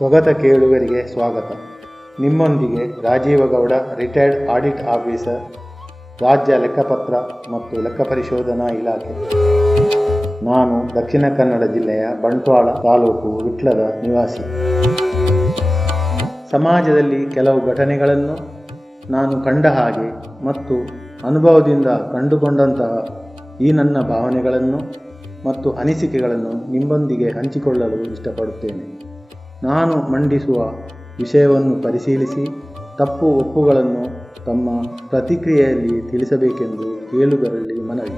ಸ್ವಗತ ಕೇಳುಗರಿಗೆ ಸ್ವಾಗತ. ನಿಮ್ಮೊಂದಿಗೆ Rajeev Gowda, retired audit officer, ರಾಜ್ಯ ಲೆಕ್ಕಪತ್ರ ಮತ್ತು ಲೆಕ್ಕ ಪರಿಶೋಧನಾ ಇಲಾಖೆ. ನಾನು ದಕ್ಷಿಣ ಕನ್ನಡ ಜಿಲ್ಲೆಯ ಬಂಟ್ವಾಳ ತಾಲೂಕು ವಿಟ್ಲದ ನಿವಾಸಿ. ಸಮಾಜದಲ್ಲಿ ಕೆಲವು ಘಟನೆಗಳನ್ನು ನಾನು ಕಂಡ ಹಾಗೆ ಮತ್ತು ಅನುಭವದಿಂದ ಕಂಡುಕೊಂಡಂತಹ ಈ ನನ್ನ ಭಾವನೆಗಳನ್ನು ಮತ್ತು ಅನಿಸಿಕೆಗಳನ್ನು ನಿಮ್ಮೊಂದಿಗೆ ಹಂಚಿಕೊಳ್ಳಲು ಇಷ್ಟಪಡುತ್ತೇನೆ. ನಾನು ಮಂಡಿಸುವ ವಿಷಯವನ್ನು ಪರಿಶೀಲಿಸಿ ತಪ್ಪು ಒಪ್ಪುಗಳನ್ನು ತಮ್ಮ ಪ್ರತಿಕ್ರಿಯೆಯಲ್ಲಿ ತಿಳಿಸಬೇಕೆಂದು ಕೇಳುಗರಲ್ಲಿ ಮನವಿ.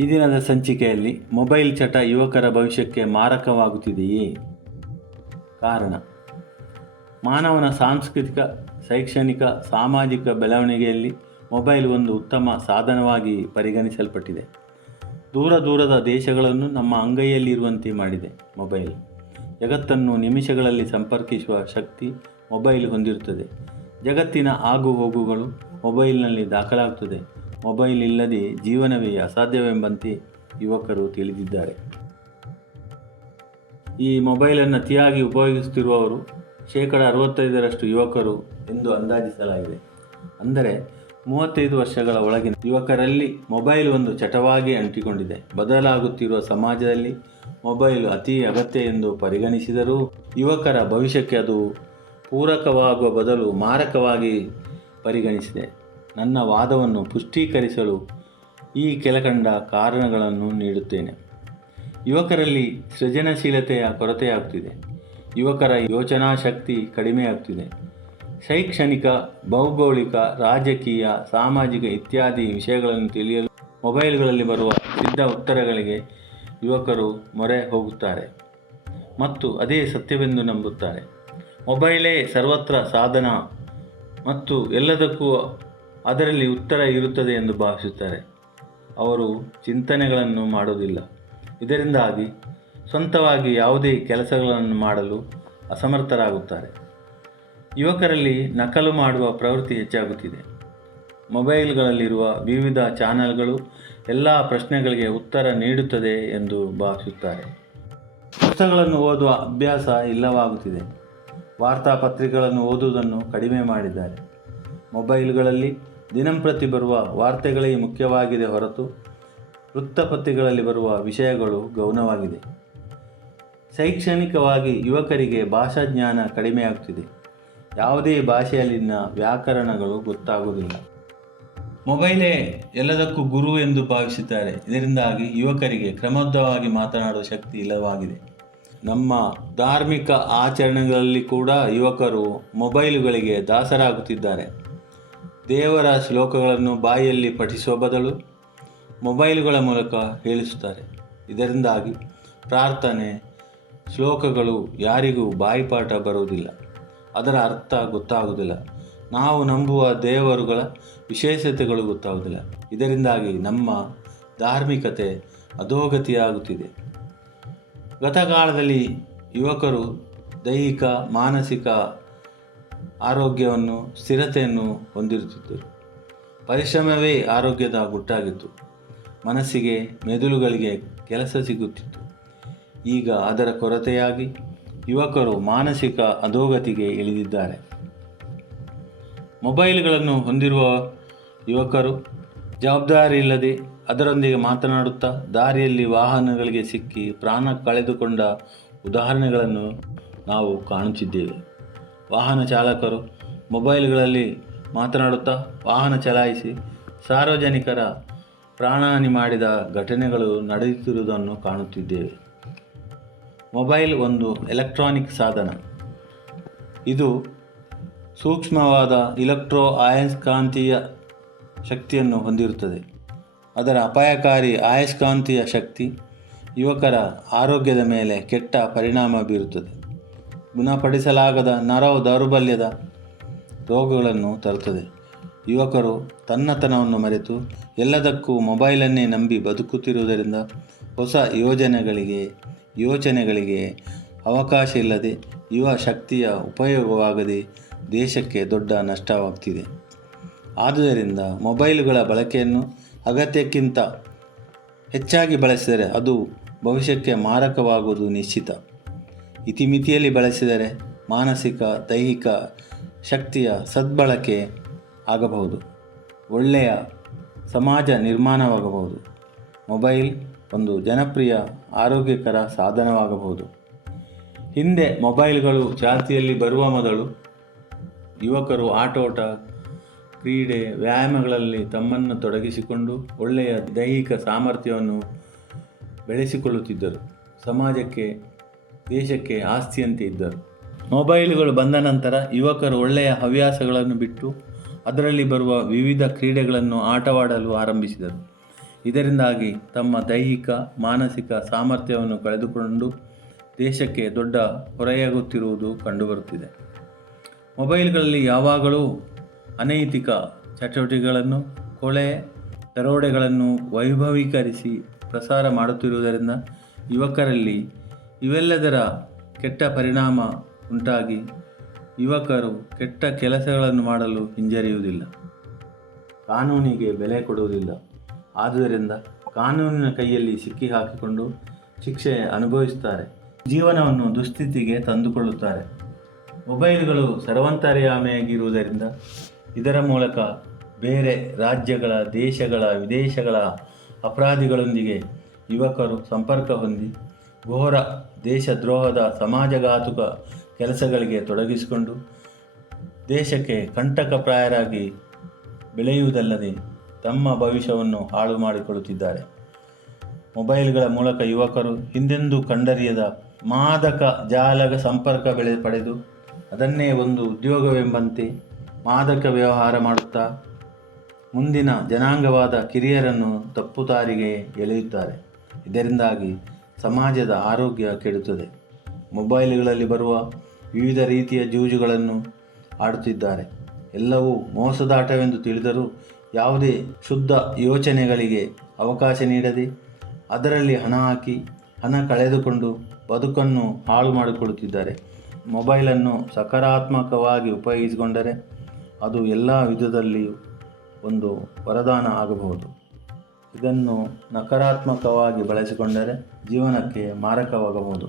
ಈ ದಿನದ ಸಂಚಿಕೆಯಲ್ಲಿ ಮೊಬೈಲ್ ಚಟ ಯುವಕರ ಭವಿಷ್ಯಕ್ಕೆ ಮಾರಕವಾಗುತ್ತಿದೆಯೇ? ಕಾರಣ: ಮಾನವನ ಸಾಂಸ್ಕೃತಿಕ, ಶೈಕ್ಷಣಿಕ, ಸಾಮಾಜಿಕ ಬೆಳವಣಿಗೆಯಲ್ಲಿ ಮೊಬೈಲ್ ಒಂದು ಉತ್ತಮ ಸಾಧನವಾಗಿ ಪರಿಗಣಿಸಲ್ಪಟ್ಟಿದೆ. ದೂರದ ದೇಶಗಳನ್ನು ನಮ್ಮ ಅಂಗೈಯಲ್ಲಿರುವಂತೆ ಮಾಡಿದೆ ಮೊಬೈಲ್. ಜಗತ್ತನ್ನು ನಿಮಿಷಗಳಲ್ಲಿ ಸಂಪರ್ಕಿಸುವ ಶಕ್ತಿ ಮೊಬೈಲ್ ಹೊಂದಿರುತ್ತದೆ. ಜಗತ್ತಿನ ಆಗುಹೋಗುಗಳು ಮೊಬೈಲ್ನಲ್ಲಿ ದಾಖಲಾಗುತ್ತದೆ. ಮೊಬೈಲ್ ಇಲ್ಲದೆ ಜೀವನವೇ ಅಸಾಧ್ಯವೆಂಬಂತೆ ಯುವಕರು ತಿಳಿದಿದ್ದಾರೆ. ಈ ಮೊಬೈಲನ್ನು ಅತಿಯಾಗಿ ಉಪಯೋಗಿಸುತ್ತಿರುವವರು 65% ಯುವಕರು ಎಂದು ಅಂದಾಜಿಸಲಾಗಿದೆ. ಅಂದರೆ 35 ವರ್ಷಗಳ ಒಳಗಿನ ಯುವಕರಲ್ಲಿ ಮೊಬೈಲ್ ಒಂದು ಚಟವಾಗಿ ಅಂಟಿಕೊಂಡಿದೆ. ಬದಲಾಗುತ್ತಿರುವ ಸಮಾಜದಲ್ಲಿ ಮೊಬೈಲ್ ಅತಿ ಅಗತ್ಯ ಎಂದು ಪರಿಗಣಿಸಿದರೂ ಯುವಕರ ಭವಿಷ್ಯಕ್ಕೆ ಅದು ಪೂರಕವಾಗುವ ಬದಲು ಮಾರಕವಾಗಿ ಪರಿಗಣಿಸಿದೆ. ನನ್ನ ವಾದವನ್ನು ಪುಷ್ಟೀಕರಿಸಲು ಈ ಕೆಳಕಂಡ ಕಾರಣಗಳನ್ನು ನೀಡುತ್ತೇನೆ. ಯುವಕರಲ್ಲಿ ಸೃಜನಶೀಲತೆಯ ಕೊರತೆಯಾಗುತ್ತಿದೆ. ಯುವಕರ ಯೋಚನಾ ಶಕ್ತಿ ಕಡಿಮೆಯಾಗುತ್ತಿದೆ. ಶೈಕ್ಷಣಿಕ, ಭೌಗೋಳಿಕ, ರಾಜಕೀಯ, ಸಾಮಾಜಿಕ ಇತ್ಯಾದಿ ವಿಷಯಗಳನ್ನು ತಿಳಿಯಲು ಮೊಬೈಲ್ಗಳಲ್ಲಿ ಬರುವ ಸಿದ್ಧ ಉತ್ತರಗಳಿಗೆ ಯುವಕರು ಮೊರೆ ಹೋಗುತ್ತಾರೆ ಮತ್ತು ಅದೇ ಸತ್ಯವೆಂದು ನಂಬುತ್ತಾರೆ. ಮೊಬೈಲೇ ಸರ್ವತ್ರ ಸಾಧನ ಮತ್ತು ಎಲ್ಲದಕ್ಕೂ ಅದರಲ್ಲಿ ಉತ್ತರ ಇರುತ್ತದೆ ಎಂದು ಭಾವಿಸುತ್ತಾರೆ. ಅವರು ಚಿಂತನೆಗಳನ್ನು ಮಾಡುವುದಿಲ್ಲ. ಇದರಿಂದಾಗಿ ಸ್ವಂತವಾಗಿ ಯಾವುದೇ ಕೆಲಸಗಳನ್ನು ಮಾಡಲು ಅಸಮರ್ಥರಾಗುತ್ತಾರೆ. ಯುವಕರಲ್ಲಿ ನಕಲು ಮಾಡುವ ಪ್ರವೃತ್ತಿ ಹೆಚ್ಚಾಗುತ್ತಿದೆ. ಮೊಬೈಲ್ಗಳಲ್ಲಿರುವ ವಿವಿಧ ಚಾನೆಲ್ಗಳು ಎಲ್ಲ ಪ್ರಶ್ನೆಗಳಿಗೆ ಉತ್ತರ ನೀಡುತ್ತದೆ ಎಂದು ಭಾವಿಸುತ್ತಾರೆ. ಪುಸ್ತಕಗಳನ್ನು ಓದುವ ಅಭ್ಯಾಸ ಇಲ್ಲವಾಗುತ್ತಿದೆ. ವಾರ್ತಾಪತ್ರಿಕೆಗಳನ್ನು ಓದುವುದನ್ನು ಕಡಿಮೆ ಮಾಡಿದ್ದಾರೆ. ಮೊಬೈಲ್ಗಳಲ್ಲಿ ದಿನಂಪ್ರತಿ ಬರುವ ವಾರ್ತೆಗಳೇ ಮುಖ್ಯವಾಗಿದೆ ಹೊರತು ವೃತ್ತಪತ್ರಿಕೆಗಳಲ್ಲಿ ಬರುವ ವಿಷಯಗಳು ಗೌಣವಾಗಿದೆ. ಶೈಕ್ಷಣಿಕವಾಗಿ ಯುವಕರಿಗೆ ಭಾಷಾಜ್ಞಾನ ಕಡಿಮೆಯಾಗುತ್ತಿದೆ. ಯಾವುದೇ ಭಾಷೆಯಲ್ಲಿನ ವ್ಯಾಕರಣಗಳು ಗೊತ್ತಾಗುವುದಿಲ್ಲ. ಮೊಬೈಲೇ ಎಲ್ಲದಕ್ಕೂ ಗುರು ಎಂದು ಭಾವಿಸುತ್ತಾರೆ. ಇದರಿಂದಾಗಿ ಯುವಕರಿಗೆ ಕ್ರಮಬದ್ಧವಾಗಿ ಮಾತನಾಡುವ ಶಕ್ತಿ ಇಲ್ಲವಾಗಿದೆ. ನಮ್ಮ ಧಾರ್ಮಿಕ ಆಚರಣೆಗಳಲ್ಲಿ ಕೂಡ ಯುವಕರು ಮೊಬೈಲುಗಳಿಗೆ ದಾಸರಾಗುತ್ತಿದ್ದಾರೆ. ದೇವರ ಶ್ಲೋಕಗಳನ್ನು ಬಾಯಿಯಲ್ಲಿ ಪಠಿಸುವ ಬದಲು ಮೊಬೈಲುಗಳ ಮೂಲಕ ಹೇಳಿಸುತ್ತಾರೆ. ಇದರಿಂದಾಗಿ ಪ್ರಾರ್ಥನೆ, ಶ್ಲೋಕಗಳು ಯಾರಿಗೂ ಬಾಯಿಪಾಠ ಬರುವುದಿಲ್ಲ. ಅದರ ಅರ್ಥ ಗೊತ್ತಾಗುವುದಿಲ್ಲ. ನಾವು ನಂಬುವ ದೇವರುಗಳ ವಿಶೇಷತೆಗಳು ಗೊತ್ತಾಗುವುದಿಲ್ಲ. ಇದರಿಂದಾಗಿ ನಮ್ಮ ಧಾರ್ಮಿಕತೆ ಅಧೋಗತಿಯಾಗುತ್ತಿದೆ. ಗತಕಾಲದಲ್ಲಿ ಯುವಕರು ದೈಹಿಕ, ಮಾನಸಿಕ ಆರೋಗ್ಯವನ್ನು, ಸ್ಥಿರತೆಯನ್ನು ಹೊಂದಿರುತ್ತಿದ್ದರು. ಪರಿಶ್ರಮವೇ ಆರೋಗ್ಯದ ಗುಟ್ಟಾಗಿತ್ತು. ಮನಸ್ಸಿಗೆ, ಮೆದುಳುಗಳಿಗೆ ಕೆಲಸ ಸಿಗುತ್ತಿತ್ತು. ಈಗ ಅದರ ಕೊರತೆಯಾಗಿ ಯುವಕರು ಮಾನಸಿಕ ಅಧೋಗತಿಗೆ ಇಳಿದಿದ್ದಾರೆ. ಮೊಬೈಲ್ಗಳನ್ನು ಹೊಂದಿರುವ ಯುವಕರು ಜವಾಬ್ದಾರಿ ಇಲ್ಲದೆ ಅದರೊಂದಿಗೆ ಮಾತನಾಡುತ್ತಾ ದಾರಿಯಲ್ಲಿ ವಾಹನಗಳಿಗೆ ಸಿಕ್ಕಿ ಪ್ರಾಣ ಕಳೆದುಕೊಂಡ ಉದಾಹರಣೆಗಳನ್ನು ನಾವು ಕಾಣುತ್ತಿದ್ದೇವೆ. ವಾಹನ ಚಾಲಕರು ಮೊಬೈಲ್ಗಳಲ್ಲಿ ಮಾತನಾಡುತ್ತಾ ವಾಹನ ಚಲಾಯಿಸಿ ಸಾರ್ವಜನಿಕರ ಪ್ರಾಣಹಾನಿ ಮಾಡಿದ ಘಟನೆಗಳು ನಡೆಯುತ್ತಿರುವುದನ್ನು ಕಾಣುತ್ತಿದ್ದೇವೆ. ಮೊಬೈಲ್ ಒಂದು ಎಲೆಕ್ಟ್ರಾನಿಕ್ ಸಾಧನ. ಇದು ಸೂಕ್ಷ್ಮವಾದ ಇಲೆಕ್ಟ್ರೋ ಅಯಸ್ಕಾಂತೀಯ ಶಕ್ತಿಯನ್ನು ಹೊಂದಿರುತ್ತದೆ. ಅದರ ಅಪಾಯಕಾರಿ ಅಯಸ್ಕಾಂತೀಯ ಶಕ್ತಿ ಯುವಕರ ಆರೋಗ್ಯದ ಮೇಲೆ ಕೆಟ್ಟ ಪರಿಣಾಮ ಬೀರುತ್ತದೆ. ಗುಣಪಡಿಸಲಾಗದ ನರ ದೌರ್ಬಲ್ಯದ ರೋಗಗಳನ್ನು ತರುತ್ತದೆ. ಯುವಕರು ತನ್ನತನವನ್ನು ಮರೆತು ಎಲ್ಲದಕ್ಕೂ ಮೊಬೈಲನ್ನೇ ನಂಬಿ ಬದುಕುತ್ತಿರುವುದರಿಂದ ಹೊಸ ಯೋಚನೆಗಳಿಗೆ ಅವಕಾಶ ಇಲ್ಲದೆ ಯುವ ಶಕ್ತಿಯ ಉಪಯೋಗವಾಗದೆ ದೇಶಕ್ಕೆ ದೊಡ್ಡ ನಷ್ಟವಾಗ್ತಿದೆ. ಆದುದರಿಂದ ಮೊಬೈಲುಗಳ ಬಳಕೆಯನ್ನು ಅಗತ್ಯಕ್ಕಿಂತ ಹೆಚ್ಚಾಗಿ ಬಳಸಿದರೆ ಅದು ಭವಿಷ್ಯಕ್ಕೆ ಮಾರಕವಾಗುವುದು ನಿಶ್ಚಿತ. ಇತಿಮಿತಿಯಲ್ಲಿ ಬಳಸಿದರೆ ಮಾನಸಿಕ ದೈಹಿಕ ಶಕ್ತಿಯ ಸದ್ಬಳಕೆ ಆಗಬಹುದು, ಒಳ್ಳೆಯ ಸಮಾಜ ನಿರ್ಮಾಣವಾಗಬಹುದು. ಮೊಬೈಲ್ ಒಂದು ಜನಪ್ರಿಯ ಆರೋಗ್ಯಕರ ಸಾಧನವಾಗಬಹುದು. ಹಿಂದೆ ಮೊಬೈಲ್ಗಳು ಚಾಲ್ತಿಯಲ್ಲಿ ಬರುವ ಮೊದಲು ಯುವಕರು ಆಟೋಟ ಕ್ರೀಡೆ ವ್ಯಾಯಾಮಗಳಲ್ಲಿ ತಮ್ಮನ್ನು ತೊಡಗಿಸಿಕೊಂಡು ಒಳ್ಳೆಯ ದೈಹಿಕ ಸಾಮರ್ಥ್ಯವನ್ನು ಬೆಳೆಸಿಕೊಳ್ಳುತ್ತಿದ್ದರು. ಸಮಾಜಕ್ಕೆ ದೇಶಕ್ಕೆ ಆಸ್ತಿಯಂತೆ ಇದ್ದರು. ಮೊಬೈಲುಗಳು ಬಂದ ನಂತರ ಯುವಕರು ಒಳ್ಳೆಯ ಹವ್ಯಾಸಗಳನ್ನು ಬಿಟ್ಟು ಅದರಲ್ಲಿ ಬರುವ ವಿವಿಧ ಕ್ರೀಡೆಗಳನ್ನು ಆಟವಾಡಲು ಆರಂಭಿಸಿದರು. ಇದರಿಂದಾಗಿ ತಮ್ಮ ದೈಹಿಕ ಮಾನಸಿಕ ಸಾಮರ್ಥ್ಯವನ್ನು ಕಳೆದುಕೊಂಡು ದೇಶಕ್ಕೆ ದೊಡ್ಡ ಹೊರೆಯಾಗುತ್ತಿರುವುದು ಕಂಡುಬರುತ್ತಿದೆ. ಮೊಬೈಲ್ಗಳಲ್ಲಿ ಯಾವಾಗಲೂ ಅನೈತಿಕ ಚಟುವಟಿಕೆಗಳನ್ನು, ಕೊಲೆ ದರೋಡೆಗಳನ್ನು ವೈಭವೀಕರಿಸಿ ಪ್ರಸಾರ ಮಾಡುತ್ತಿರುವುದರಿಂದ ಯುವಕರಲ್ಲಿ ಇವೆಲ್ಲದರ ಕೆಟ್ಟ ಪರಿಣಾಮ ಉಂಟಾಗಿ ಯುವಕರು ಕೆಟ್ಟ ಕೆಲಸಗಳನ್ನು ಮಾಡಲು ಹಿಂಜರಿಯುವುದಿಲ್ಲ, ಕಾನೂನಿಗೆ ಬೆಲೆ ಕೊಡುವುದಿಲ್ಲ. ಆದುದರಿಂದ ಕಾನೂನಿನ ಕೈಯಲ್ಲಿ ಸಿಕ್ಕಿ ಹಾಕಿಕೊಂಡು ಶಿಕ್ಷೆ ಅನುಭವಿಸುತ್ತಾರೆ, ಜೀವನವನ್ನು ದುಸ್ಥಿತಿಗೆ ತಂದುಕೊಳ್ಳುತ್ತಾರೆ. ಮೊಬೈಲ್ಗಳು ಸರ್ವಂತರ್ಯಾಮಿಯಾಗಿರುವುದರಿಂದ ಇದರ ಮೂಲಕ ಬೇರೆ ರಾಜ್ಯಗಳ, ದೇಶಗಳ, ವಿದೇಶಗಳ ಅಪರಾಧಿಗಳೊಂದಿಗೆ ಯುವಕರು ಸಂಪರ್ಕ ಹೊಂದಿ ಘೋರ ದೇಶದ್ರೋಹದ ಸಮಾಜಘಾತುಕ ಕೆಲಸಗಳಿಗೆ ತೊಡಗಿಸಿಕೊಂಡು ದೇಶಕ್ಕೆ ಕಂಟಕಪ್ರಾಯರಾಗಿ ಬೆಳೆಯುವುದಲ್ಲದೆ ತಮ್ಮ ಭವಿಷ್ಯವನ್ನು ಹಾಳು ಮಾಡಿಕೊಳ್ಳುತ್ತಿದ್ದಾರೆ. ಮೊಬೈಲ್ಗಳ ಮೂಲಕ ಯುವಕರು ಹಿಂದೆಂದೂ ಕಂಡರಿಯದ ಮಾದಕ ಜಾಲದ ಸಂಪರ್ಕ ಪಡೆದು ಅದನ್ನೇ ಒಂದು ಉದ್ಯೋಗವೆಂಬಂತೆ ಮಾದಕ ವ್ಯವಹಾರ ಮಾಡುತ್ತಾ ಮುಂದಿನ ಜನಾಂಗವಾದ ಕಿರಿಯರನ್ನು ತಪ್ಪುದಾರಿಗೆ ಎಳೆಯುತ್ತಾರೆ. ಇದರಿಂದಾಗಿ ಸಮಾಜದ ಆರೋಗ್ಯ ಕೆಡುತ್ತದೆ. ಮೊಬೈಲ್ಗಳಲ್ಲಿ ಬರುವ ವಿವಿಧ ರೀತಿಯ ಜೂಜುಗಳನ್ನು ಆಡುತ್ತಿದ್ದಾರೆ. ಎಲ್ಲವೂ ಮೋಸದಾಟವೆಂದು ತಿಳಿದರೂ ಯಾವುದೇ ಶುದ್ಧ ಯೋಚನೆಗಳಿಗೆ ಅವಕಾಶ ನೀಡದೆ ಅದರಲ್ಲಿ ಹಣ ಹಾಕಿ ಹಣ ಕಳೆದುಕೊಂಡು ಬದುಕನ್ನು ಹಾಳು ಮಾಡಿಕೊಳ್ಳುತ್ತಿದ್ದಾರೆ. ಮೊಬೈಲನ್ನು ಸಕಾರಾತ್ಮಕವಾಗಿ ಉಪಯೋಗಿಸಿಕೊಂಡರೆ ಅದು ಎಲ್ಲ ವಿಧದಲ್ಲಿಯೂ ಒಂದು ವರದಾನ ಆಗಬಹುದು. ಇದನ್ನು ನಕಾರಾತ್ಮಕವಾಗಿ ಬಳಸಿಕೊಂಡರೆ ಜೀವನಕ್ಕೆ ಮಾರಕವಾಗಬಹುದು.